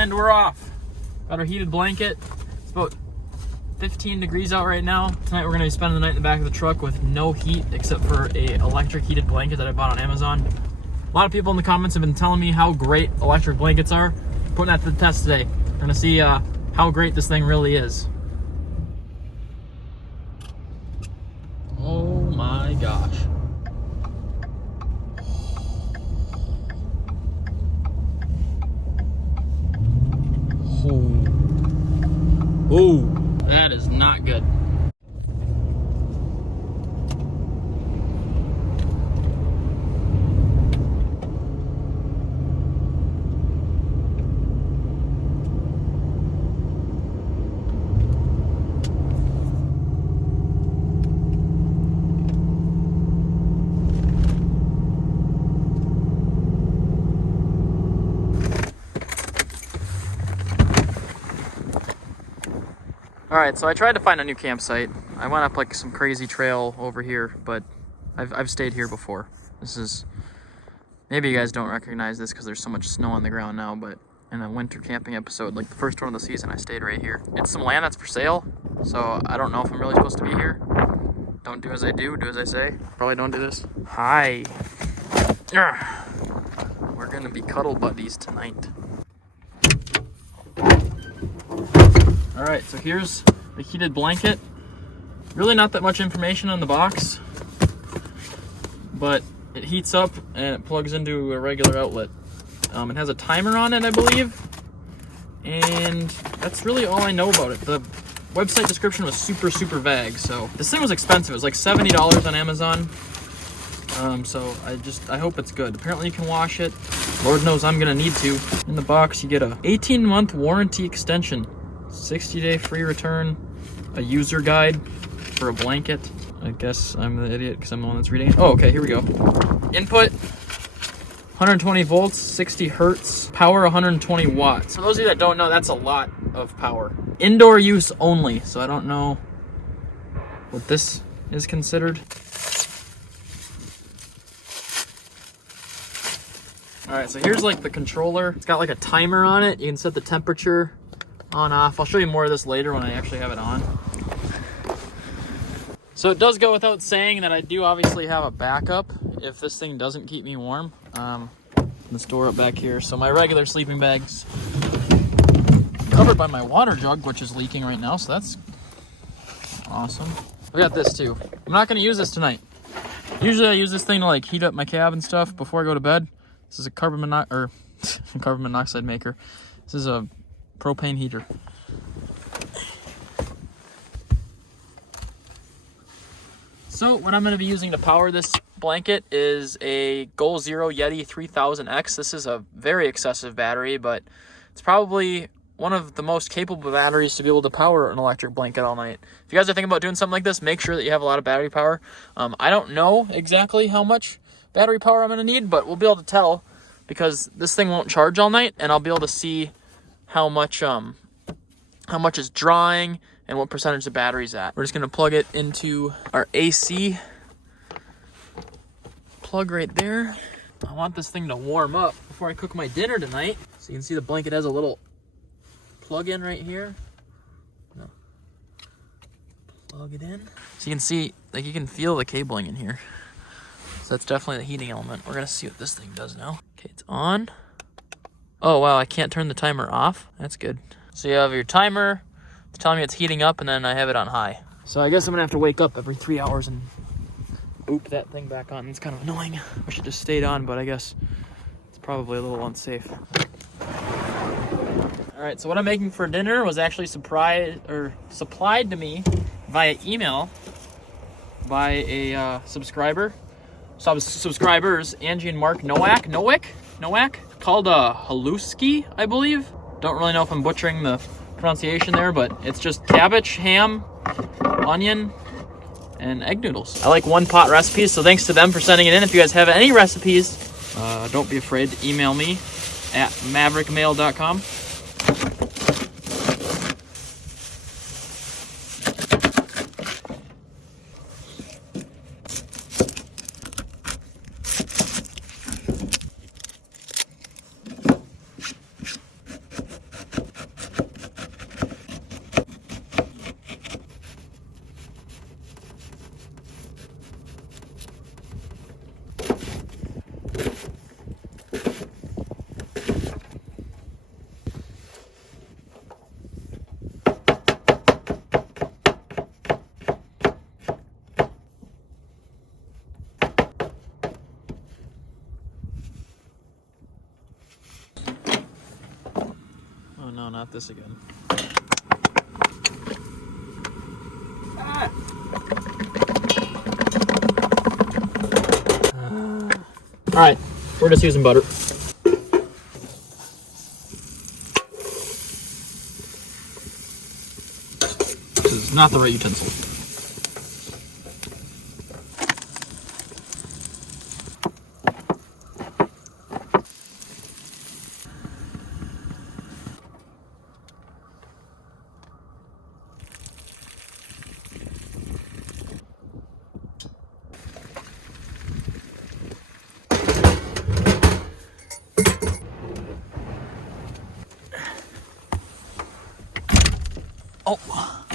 And we're off. Got our heated blanket. It's about 15 degrees out right now. Tonight we're gonna be spending the night in the back of the truck with no heat except for a electric heated blanket that I bought on Amazon. A lot of people in the comments have been telling me how great electric blankets are. Putting that to the test today. We're gonna see how great this thing really is. Oh my gosh. Oh, that is not good. Alright, so I tried to find a new campsite. I went up like some crazy trail over here, but I've stayed here before. This is, maybe you guys don't recognize this because there's so much snow on the ground now, but in a winter camping episode, like the first one of the season, I stayed right here. It's some land that's for sale, so I don't know if I'm really supposed to be here. Don't do as I do, do as I say. Probably don't do this. Hi. We're gonna be cuddle buddies tonight. Alright, so here's the heated blanket. Really not that much information on the box, but it heats up and it plugs into a regular outlet. It has a timer on it, I believe, and that's really all I know about it. The website description was super vague, so this thing was expensive. It was like $70 on Amazon. So I hope it's good. Apparently you can wash it. Lord knows I'm gonna need to. In the box you get a 18-month warranty extension, 60-day free return, a user guide for a blanket. I guess I'm the idiot because I'm the one that's reading it. Oh, okay, here we go. Input, 120 volts, 60 hertz, power 120 watts. For those of you that don't know, that's a lot of power. Indoor use only, so I don't know what this is considered. Alright, so here's like the controller. It's got like a timer on it. You can set the temperature on, off. I'll show you more of this later when I actually have it on. So it does go without saying that I do obviously have a backup if this thing doesn't keep me warm. Let's store it back here. So my regular sleeping bag's covered by my water jug, which is leaking right now, so that's awesome. We got this too. I'm not gonna use this tonight. Usually I use this thing to like heat up my cab and stuff before I go to bed. This is a carbon monoxide maker. This is a propane heater. So what I'm going to be using to power this blanket is a Goal Zero Yeti 3000X. This is a very excessive battery, but it's probably one of the most capable batteries to be able to power an electric blanket all night. If you guys are thinking about doing something like this, make sure that you have a lot of battery power. I don't know exactly how much battery power I'm going to need, but we'll be able to tell because this thing won't charge all night, and I'll be able to see how much is drawing and what percentage the battery's at. We're just gonna plug it into our AC plug right there. I want this thing to warm up before I cook my dinner tonight. So you can see the blanket has a little plug-in right here. No. Plug it in. So you can see, like you can feel the cabling in here. So that's definitely the heating element. We're gonna see what this thing does now. Okay, it's on. Oh wow, I can't turn the timer off. That's good. So you have your timer. It's telling me it's heating up, and then I have it on high. So I guess I'm gonna have to wake up every 3 hours and boop that thing back on. It's kind of annoying. I should just stayed on, but I guess it's probably a little unsafe. All right, so what I'm making for dinner was actually supplied to me via email by a subscriber. Subscribers, Angie and Mark Nowak, called Haluski, I believe. Don't really know if I'm butchering the pronunciation there, but it's just cabbage, ham, onion, and egg noodles. I like one pot recipes, so thanks to them for sending it in. If you guys have any recipes, don't be afraid to email me at maverickmail.com. Oh no, not this again. All right, we're just using butter. This is not the right utensil. Oh.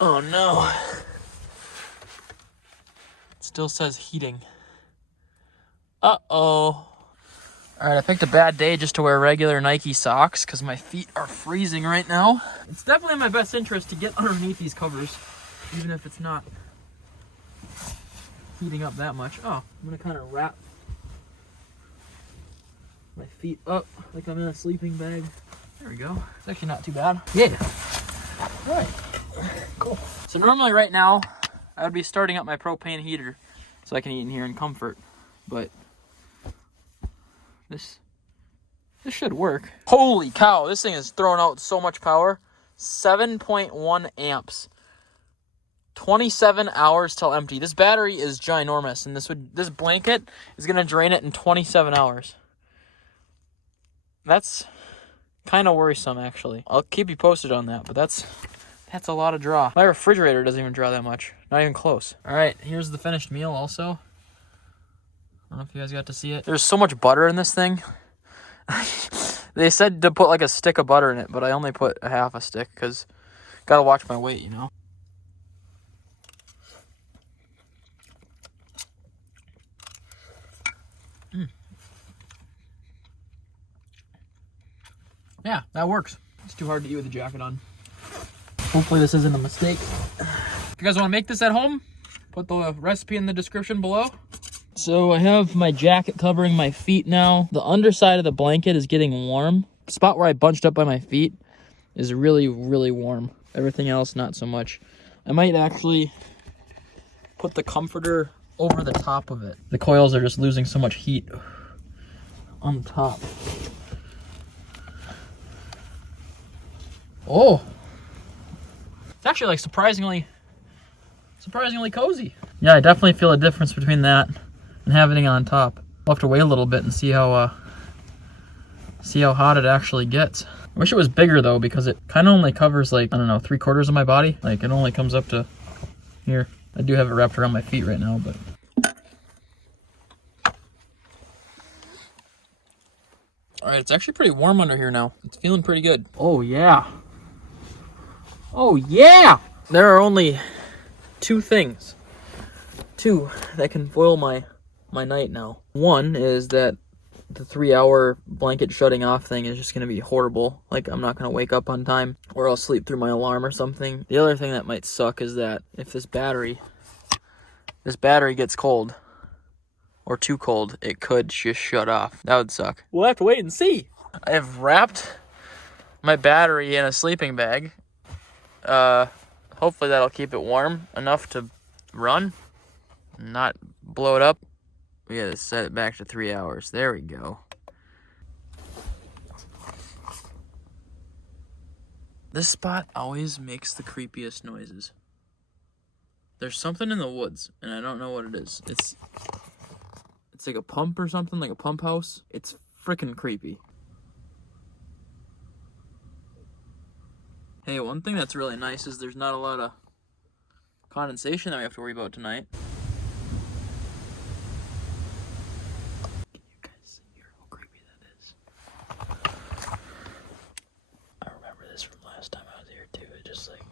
Oh no. It still says heating. Uh-oh. All right, I picked a bad day just to wear regular Nike socks because my feet are freezing right now. It's definitely in my best interest to get underneath these covers, even if it's not heating up that much. Oh, I'm gonna kind of wrap my feet up like I'm in a sleeping bag. There we go. It's actually not too bad. Yeah. All right. Cool. So normally right now, I would be starting up my propane heater so I can eat in here in comfort, but this should work. Holy cow, this thing is throwing out so much power. 7.1 amps. 27 hours till empty. This battery is ginormous, and this blanket is gonna drain it in 27 hours. That's kind of worrisome, actually. I'll keep you posted on that, but that's a lot of draw. My refrigerator doesn't even draw that much. Not even close. All right, here's the finished meal also. I don't know if you guys got to see it. There's so much butter in this thing. They said to put like a stick of butter in it, but I only put a half a stick because gotta watch my weight, you know. Yeah, that works. It's too hard to eat with a jacket on. Hopefully this isn't a mistake. If you guys want to make this at home, put the recipe in the description below. So I have my jacket covering my feet now. The underside of the blanket is getting warm. The spot where I bunched up by my feet is really, really warm. Everything else, not so much. I might actually put the comforter over the top of it. The coils are just losing so much heat on the top. Oh, it's actually like surprisingly cozy. Yeah, I definitely feel a difference between that and having it on top. I'll have to wait a little bit and see how hot it actually gets. I wish it was bigger though, because it kind of only covers like, I don't know, 3/4 of my body. Like it only comes up to here. I do have it wrapped around my feet right now, but. All right, it's actually pretty warm under here now. It's feeling pretty good. Oh yeah. Oh yeah! There are only two things that can foil my night now. One is that the 3-hour blanket shutting off thing is just going to be horrible. Like, I'm not going to wake up on time, or I'll sleep through my alarm or something. The other thing that might suck is that if this battery gets cold, or too cold, it could just shut off. That would suck. We'll have to wait and see. I have wrapped my battery in a sleeping bag. Hopefully that'll keep it warm enough to run, not blow it up. We gotta set it back to 3 hours. There we go. This spot always makes the creepiest noises. There's something in the woods, and I don't know what it is. It's like a pump or something, like a pump house. It's freaking creepy. Hey, one thing that's really nice is there's not a lot of condensation that we have to worry about tonight. Can you guys hear how creepy that is? I remember this from last time I was here too. It just like,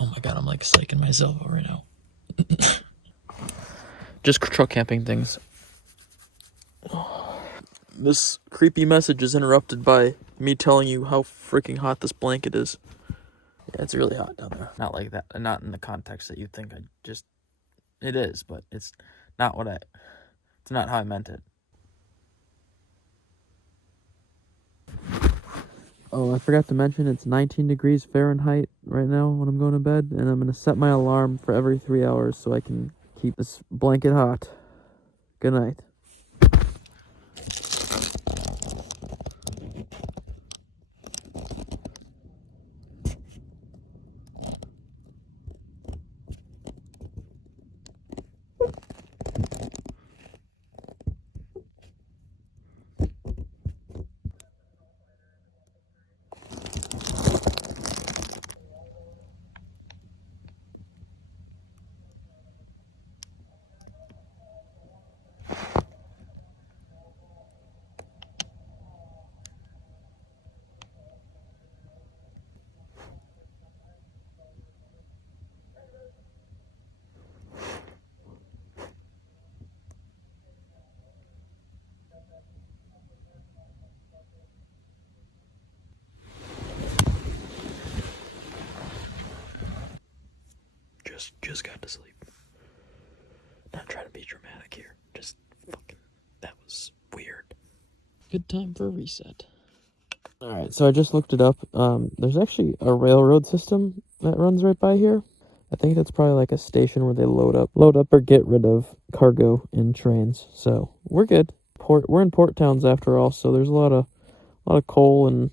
oh my god, I'm like psyching myself out right now. Just truck camping things. This creepy message is interrupted by me telling you how freaking hot this blanket is. Yeah, it's really hot down there. Not like that, not in the context that you think it is, but it's not how I meant it. Oh, I forgot to mention it's 19 degrees Fahrenheit right now when I'm going to bed, and I'm going to set my alarm for every 3 hours so I can keep this blanket hot. Good night. Just got to sleep. Not trying to be dramatic here. Just fucking, that was weird. Good time for a reset. Alright, so I just looked it up. There's actually a railroad system that runs right by here. I think that's probably like a station where they load up or get rid of cargo in trains. So we're good. We're in port towns after all, so there's a lot of coal and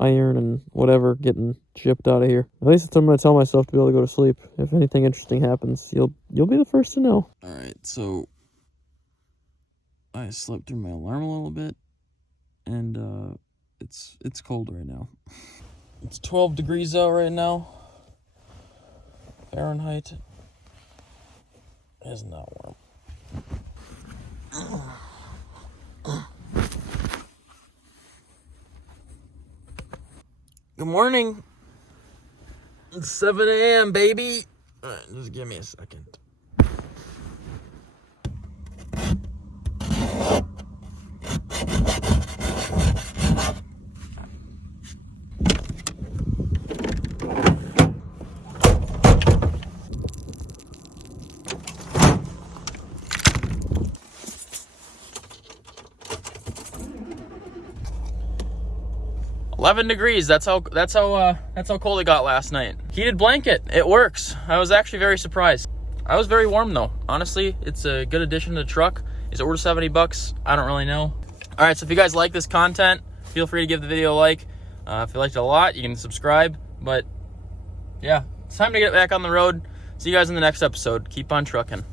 iron and whatever getting shipped out of here. At least I'm gonna tell myself to be able to go to sleep. If anything interesting happens, you'll be the first to know. Alright, so I slept through my alarm a little bit, and it's cold right now. It's 12 degrees out right now. Fahrenheit. It's not warm. Good morning. It's 7 a.m., baby. All right, just give me a second. $11 That's how cold it got last night. Heated blanket, it works. I was actually very surprised. I was very warm though. Honestly, it's a good addition to the truck. Is it worth $70? I don't really know. All right, so if you guys like this content, feel free to give the video a like. If you liked it a lot, you can subscribe. But yeah, it's time to get back on the road. See you guys in the next episode. Keep on trucking.